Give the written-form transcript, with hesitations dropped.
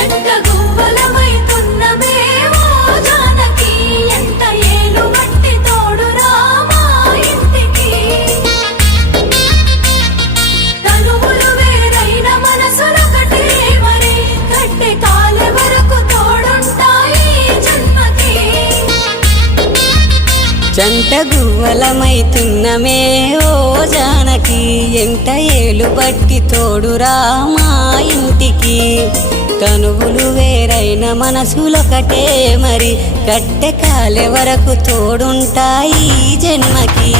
జంట గువ్వలమైతున్నమే ఓ జానకి ఎంత ఏలు బట్టి తోడురా మా ఇంటికి తనువులు వేరైన మనసులొకటే మరి కట్టె కాలే వరకు తోడుంటాయి జన్మకి జంట గువ్వలమైతున్నమే ఓ జానకి ఎంత ఏలు బట్టి తోడురా మా ఇంటికి తనువులు వేరైన మనసులొకటే మరి కట్టె కాలే వరకు తోడుంటాయి జన్మకి